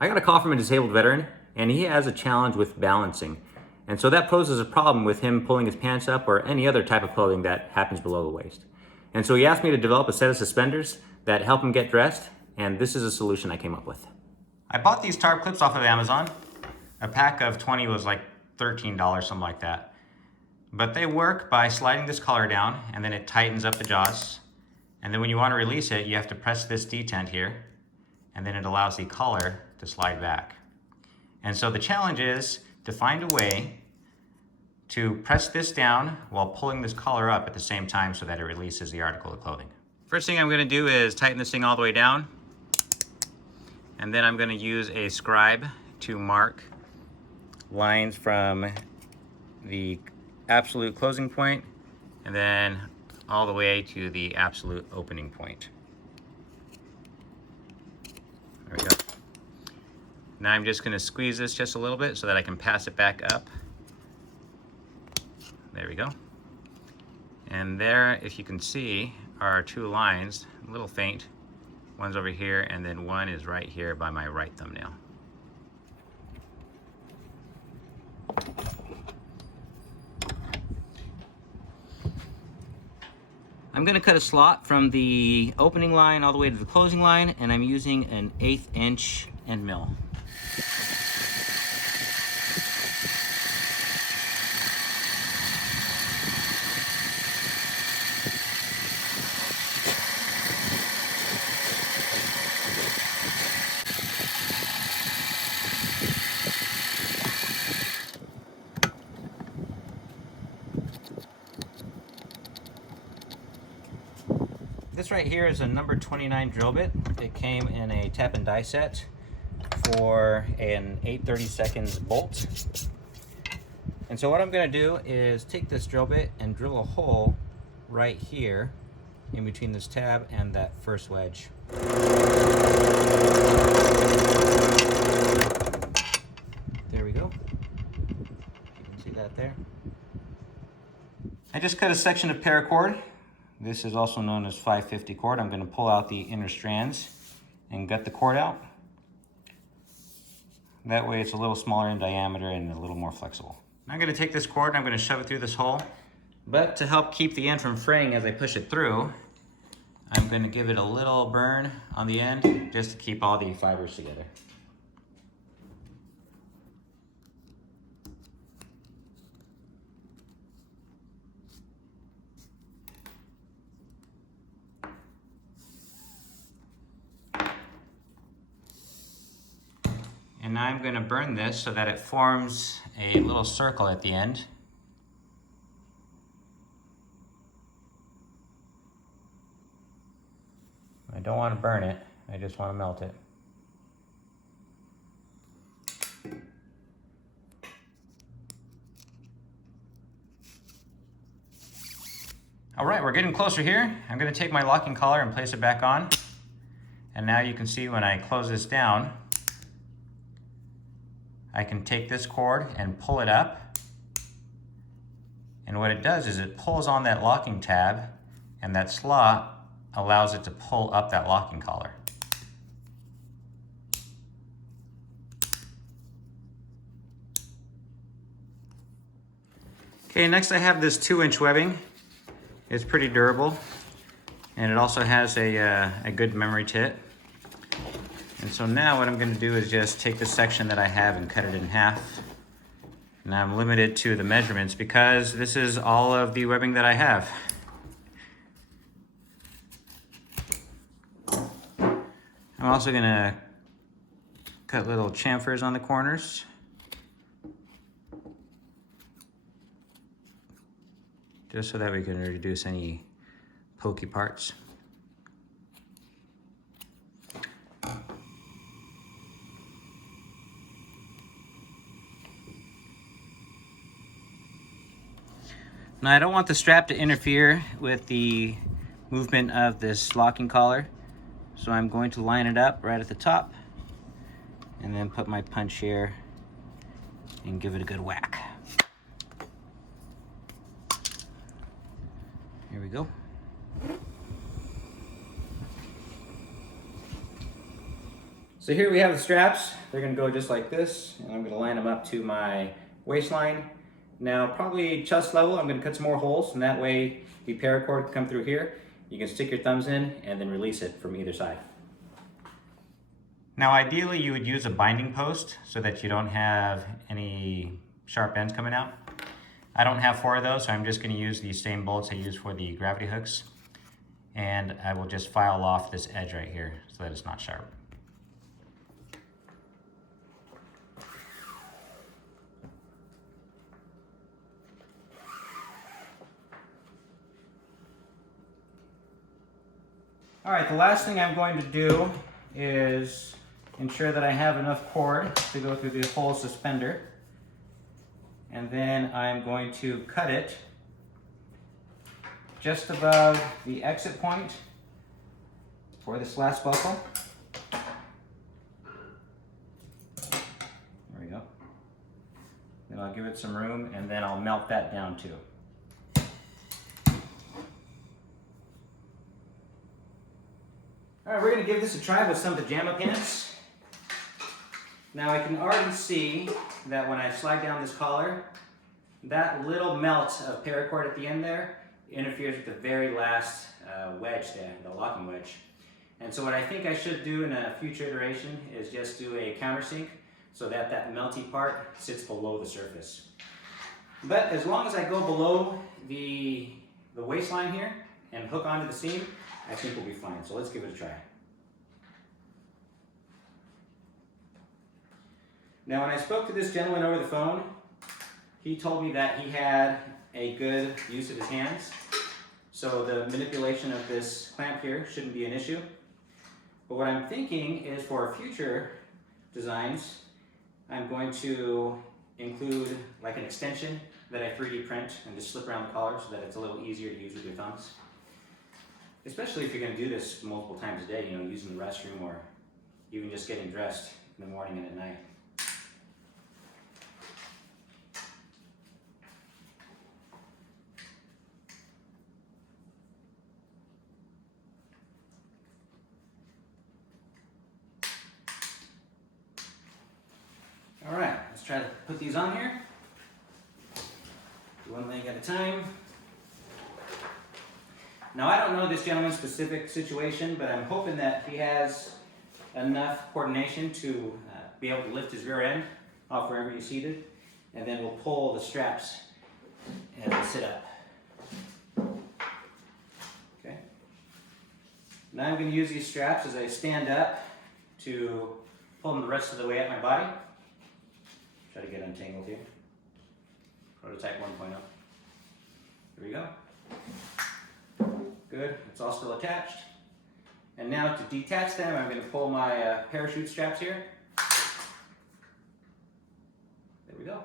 I got a call from a disabled veteran, and he has a challenge with balancing. And so that poses a problem with him pulling his pants up or any other type of clothing that happens below the waist. And so he asked me to develop a set of suspenders that help him get dressed, and this is a solution I came up with. I bought these tarp clips off of Amazon. A pack of 20 was like $13, something like that. But they work by sliding this collar down, and then it tightens up the jaws. And then when you want to release it, you have to press this detent here, and then it allows the collar to slide back. And so the challenge is to find a way to press this down while pulling this collar up at the same time so that it releases the article of clothing. First thing I'm going to do is tighten this thing all the way down, and then I'm going to use a scribe to mark lines from the absolute closing point and then all the way to the absolute opening point. There we go. Now I'm just going to squeeze this just a little bit so that I can pass it back up. There we go. And there, if you can see, are two lines, a little faint. One's over here, and then one is right here by my right thumbnail. I'm going to cut a slot from the opening line all the way to the closing line, and I'm using an 1/8 inch end mill. This right here is a number 29 drill bit. It came in a tap and die set for an 8/32 bolt. And so what I'm going to do is take this drill bit and drill a hole right here in between this tab and that first wedge. There we go. You can see that there. I just cut a section of paracord. This is also known as 550 cord. I'm going to pull out the inner strands and gut the cord out. That way it's a little smaller in diameter and a little more flexible. I'm going to take this cord and I'm going to shove it through this hole. But to help keep the end from fraying as I push it through, I'm going to give it a little burn on the end just to keep all the fibers together. And now I'm going to burn this so that it forms a little circle at the end. I don't want to burn it, I just want to melt it. All right, we're getting closer here. I'm going to take my locking collar and place it back on. And now you can see when I close this down, I can take this cord and pull it up. And what it does is it pulls on that locking tab, and that slot allows it to pull up that locking collar. Okay, next I have this 2-inch webbing. It's pretty durable, and it also has a good memory to it. And so now what I'm going to do is just take this section that I have and cut it in half. And I'm limited to the measurements because this is all of the webbing that I have. I'm also going to cut little chamfers on the corners. Just so that we can reduce any pokey parts. Now I don't want the strap to interfere with the movement of this locking collar, so I'm going to line it up right at the top and then put my punch here and give it a good whack. Here we go. So here we have the straps. They're gonna go just like this, and I'm gonna line them up to my waistline. Now, probably chest level, I'm gonna cut some more holes, and that way the paracord can come through here. You can stick your thumbs in and then release it from either side. Now, ideally, you would use a binding post so that you don't have any sharp ends coming out. I don't have 4 of those, so I'm just gonna use the same bolts I use for the gravity hooks. And I will just file off this edge right here so that it's not sharp. All right, the last thing I'm going to do is ensure that I have enough cord to go through the whole suspender. And then I'm going to cut it just above the exit point for this last buckle. There we go. Then I'll give it some room, and then I'll melt that down too. All right, we're gonna give this a try with some pajama pants. Now I can already see that when I slide down this collar, that little melt of paracord at the end there interferes with the very last wedge there, the locking wedge. And so what I think I should do in a future iteration is just do a countersink so that that melty part sits below the surface. But as long as I go below the waistline here and hook onto the seam, I think we'll be fine. So let's give it a try. Now, when I spoke to this gentleman over the phone, he told me that he had a good use of his hands. So the manipulation of this clamp here shouldn't be an issue. But what I'm thinking is for future designs, I'm going to include like an extension that I 3D print and just slip around the collar so that it's a little easier to use with your thumbs. Especially if you're going to do this multiple times a day, you know, using the restroom or even just getting dressed in the morning and at night. All right, let's try to put these on here. Do one leg at a time. Now, I don't know this gentleman's specific situation, but I'm hoping that he has enough coordination to be able to lift his rear end off wherever he's seated, and then we'll pull the straps as we sit up. Okay. Now I'm going to use these straps as I stand up to pull them the rest of the way up my body. Try to get untangled here. Prototype 1.0. Here we go. Good, it's all still attached. And now to detach them, I'm going to pull my parachute straps here. There we go.